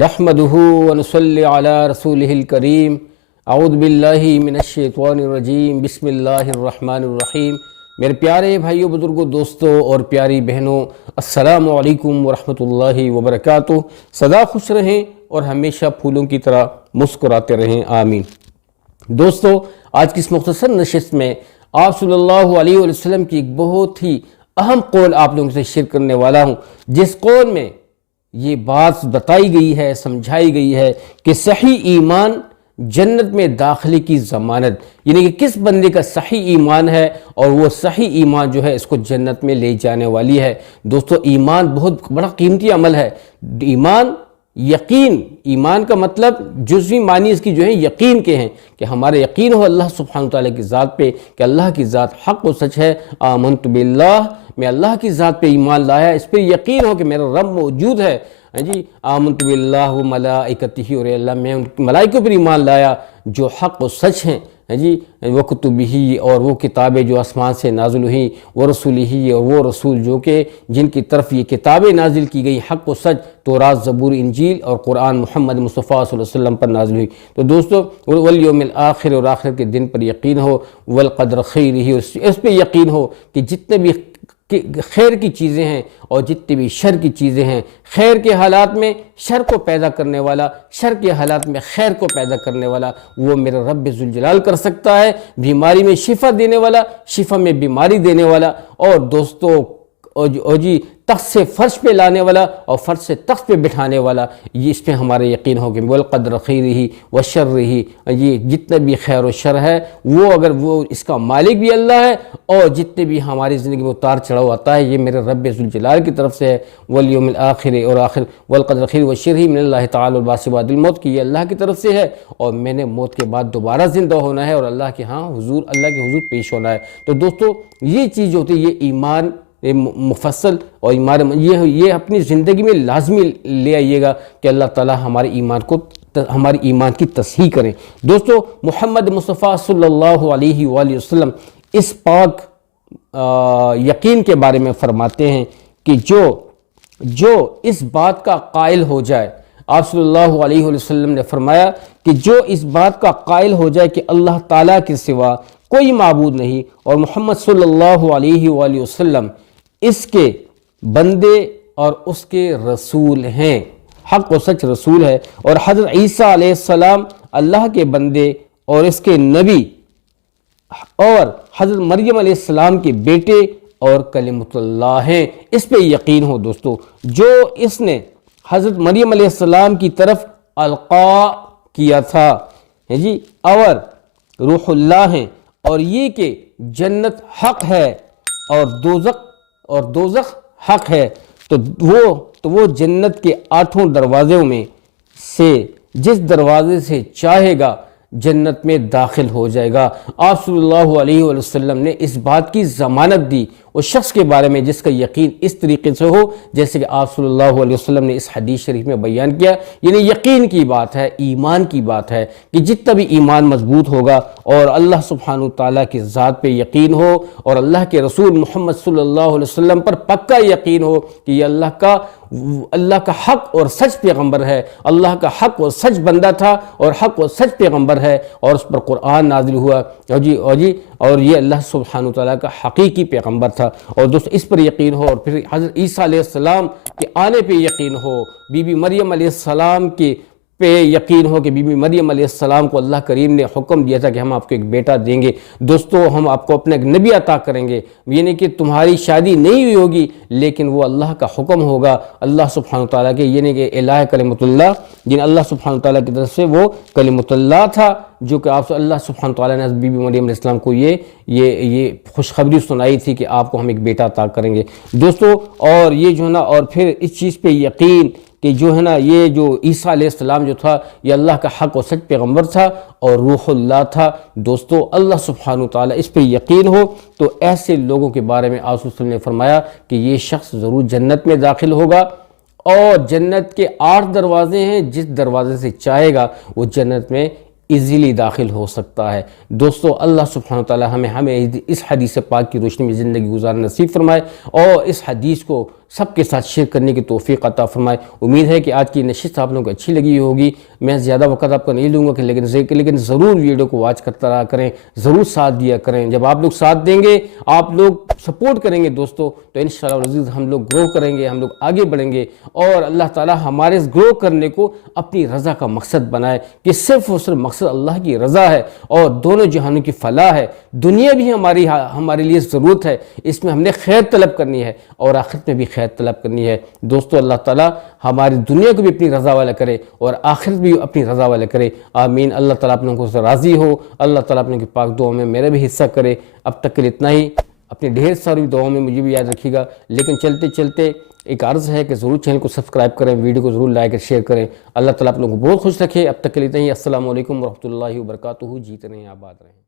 نحمدہ ونصلی علی رسولہ الکریم اعوذ باللہ من الشیطان الرجیم بسم اللہ الرحمن الرحیم۔ میرے پیارے بھائیوں، بزرگوں، دوستوں اور پیاری بہنوں، السلام علیکم ورحمۃ اللہ وبرکاتہ۔ سدا خوش رہیں اور ہمیشہ پھولوں کی طرح مسکراتے رہیں، آمین۔ دوستو، آج کی اس مختصر نشست میں آپ صلی اللہ علیہ وسلم کی ایک بہت ہی اہم قول آپ لوگوں سے شیئر کرنے والا ہوں، جس قول میں یہ بات بتائی گئی ہے، سمجھائی گئی ہے کہ صحیح ایمان جنت میں داخلے کی ضمانت، یعنی کہ کس بندے کا صحیح ایمان ہے اور وہ صحیح ایمان جو ہے اس کو جنت میں لے جانے والی ہے۔ دوستو، ایمان بہت بڑا قیمتی عمل ہے۔ ایمان، یقین، ایمان کا مطلب جزوی معنی اس کی جو ہے یقین کے ہیں، کہ ہمارا یقین ہو اللہ سبحانہ تعالیٰ کی ذات پہ، کہ اللہ کی ذات حق و سچ ہے۔ آمنت باللہ، میں اللہ کی ذات پہ ایمان لایا، اس پہ یقین ہو کہ میرا رب موجود ہے۔ جی، آمنت باللہ و ملائکتہ، اور اللہ میں ان ملائکوں پر ایمان لایا جو حق و سچ ہیں۔ جی، وکتبہ، اور وہ کتابیں جو آسمان سے نازل ہوئیں، ورسولہ، اور وہ رسول جو کہ جن کی طرف یہ کتابیں نازل کی گئی حق و سچ، تورات، زبور، انجیل اور قرآن محمد مصطفیٰ صلی اللہ علیہ وسلم پر نازل ہوئی۔ تو دوستو، والیوم الآخر، اور آخر کے دن پر یقین ہو، والقدر خیرہ، اس پہ یقین ہو کہ جتنے بھی خیر کی چیزیں ہیں اور جتنی بھی شر کی چیزیں ہیں، خیر کے حالات میں شر کو پیدا کرنے والا، شر کے حالات میں خیر کو پیدا کرنے والا وہ میرا رب ذوالجلال کر سکتا ہے۔ بیماری میں شفا دینے والا، شفا میں بیماری دینے والا، اور دوستو اور جی تخت سے فرش پہ لانے والا اور فرش سے تخت پہ بٹھانے والا، یہ اس پہ ہمارا یقین ہو کہ والقدر خیرہ وشرہ، یہ جتنا بھی خیر و شر ہے وہ اگر وہ اس کا مالک بھی اللہ ہے، اور جتنے بھی ہماری زندگی میں اتار چڑھاؤ آتا ہے یہ میرے رب ذوالجلال کی طرف سے ہے۔ والیوم الآخر، اور آخر والقدر خیر وشرہ من اللہ تعالی البعث بعد الموت، کی یہ اللہ کی طرف سے ہے، اور میں نے موت کے بعد دوبارہ زندہ ہونا ہے اور اللہ کے ہاں حضور، اللہ کے حضور پیش ہونا ہے۔ تو دوستو، یہ چیز جو ہوتی ہے، یہ ایمان مفصل اور ایمان، یہ اپنی زندگی میں لازمی لے آئیے گا کہ اللہ تعالیٰ ہمارے ایمان کو، ہماری ایمان کی تصحیح کریں۔ دوستو، محمد مصطفیٰ صلی اللہ علیہ وآلہ وسلم اس پاک یقین کے بارے میں فرماتے ہیں کہ جو اس بات کا قائل ہو جائے، آپ صلی اللہ علیہ وسلم نے فرمایا کہ جو اس بات کا قائل ہو جائے کہ اللہ تعالیٰ کے سوا کوئی معبود نہیں اور محمد صلی اللہ علیہ وآلہ وسلم اس کے بندے اور اس کے رسول ہیں، حق و سچ رسول ہے، اور حضرت عیسیٰ علیہ السلام اللہ کے بندے اور اس کے نبی، اور حضرت مریم علیہ السلام کے بیٹے اور کلمۃ اللہ ہیں، اس پہ یقین ہو۔ دوستو، جو اس نے حضرت مریم علیہ السلام کی طرف القاء کیا تھا، جی، اور روح اللہ ہیں، اور یہ کہ جنت حق ہے اور دوزخ حق ہے، تو وہ جنت کے 8 دروازوں میں سے جس دروازے سے چاہے گا جنت میں داخل ہو جائے گا۔ آپ صلی اللہ علیہ وسلم نے اس بات کی ضمانت دی اس شخص کے بارے میں جس کا یقین اس طریقے سے ہو جیسے کہ آپ صلی اللہ علیہ وسلم نے اس حدیث شریف میں بیان کیا۔ یعنی یقین کی بات ہے، ایمان کی بات ہے، کہ جتنا بھی ایمان مضبوط ہوگا اور اللہ سبحانہ تعالیٰ کی ذات پہ یقین ہو اور اللہ کے رسول محمد صلی اللہ علیہ وسلم پر پکا یقین ہو کہ یہ اللہ کا حق اور سچ پیغمبر ہے، اللہ کا حق اور سچ بندہ تھا اور حق اور سچ پیغمبر ہے، اور اس پر قرآن نازل ہوا، اور یہ اللہ سبحانہ تعالیٰ کا حقیقی پیغمبر تھا۔ اور دوست، اس پر یقین ہو، اور پھر حضرت عیسیٰ علیہ السلام کے آنے پہ یقین ہو، بی بی مریم علیہ السلام کے پہ یقین ہو کہ بی بی مریم علیہ السلام کو اللہ کریم نے حکم دیا تھا کہ ہم آپ کو ایک بیٹا دیں گے، دوستو ہم آپ کو اپنا ایک نبی عطا کریں گے، یعنی کہ تمہاری شادی نہیں ہوئی ہوگی لیکن وہ اللہ کا حکم ہوگا، اللہ سبحانہ تعالیٰ کے، یعنی کہ الہ کلمۃ اللہ، جن اللہ سبحانہ تعالیٰ کی طرف سے وہ کلمۃ اللہ تھا، جو کہ آپ اللہ سبحانہ تعالیٰ نے بی بی مریم علیہ السلام کو یہ خوشخبری سنائی تھی کہ آپ کو ہم ایک بیٹا عطا کریں گے۔ دوستو، اور یہ جو ہے نا، اور پھر اس چیز پہ یقین کہ جو ہے نا، یہ جو عیسیٰ علیہ السلام جو تھا یہ اللہ کا حق و سچ پیغمبر تھا اور روح اللہ تھا۔ دوستو، اللہ سبحانہ تعالیٰ اس پہ یقین ہو تو ایسے لوگوں کے بارے میں آپ صلی اللہ علیہ وسلم نے فرمایا کہ یہ شخص ضرور جنت میں داخل ہوگا، اور جنت کے 8 دروازے ہیں، جس دروازے سے چاہے گا وہ جنت میں ایزیلی داخل ہو سکتا ہے۔ دوستو، اللہ سبحانہ وتعالی ہمیں اس حدیث پاک کی روشنی میں زندگی گزارنا نصیب فرمائے، اور اس حدیث کو سب کے ساتھ شیئر کرنے کی توفیق عطا فرمائے۔ امید ہے کہ آج کی نشست آپ لوگوں کو اچھی لگی ہوگی۔ میں زیادہ وقت آپ کا نہیں لوں گا کہ لیکن ضرور ویڈیو کو واچ کرتا رہا کریں، ضرور ساتھ دیا کریں۔ جب آپ لوگ ساتھ دیں گے، آپ لوگ سپورٹ کریں گے دوستو، تو انشاءاللہ العزیز ہم لوگ گرو کریں گے، ہم لوگ آگے بڑھیں گے، اور اللہ تعالی ہمارے اس گرو کرنے کو اپنی رضا کا مقصد بنائے کہ صرف اور صرف مقصد اللہ کی رضا ہے اور دونوں جہانوں کی فلاح ہے۔ دنیا بھی ہمارے لیے ضرورت ہے، اس میں ہم نے خیر طلب کرنی ہے اور آخرت میں بھی خیر طلب کرنی ہے۔ دوستو اللہ تعالی ہماری دنیا کو بھی اپنی رضا والا کرے اور آخرت بھی اپنی رضا والا کرے، آمین۔ اللہ تعالیٰ آپ لوگوں کو راضی ہو، اللہ تعالیٰ آپ لوگوں کی پاک دعاؤں میں میرا بھی حصہ کرے۔ اب تک کے لیے اتنا ہی، اپنی ڈھیر ساری دعاؤں میں مجھے بھی یاد رکھیے گا۔ لیکن چلتے چلتے ایک عرض ہے کہ ضرور چینل کو سبسکرائب کریں، ویڈیو کو ضرور لائک اور شیئر کریں۔ اللہ تعالیٰ آپ لوگوں کو بہت خوش رکھے۔ اب تک کے لیے اتنا ہی، السلام علیکم ورحمۃ اللہ وبرکاتہ۔ جیتے رہیں، آباد رہیں۔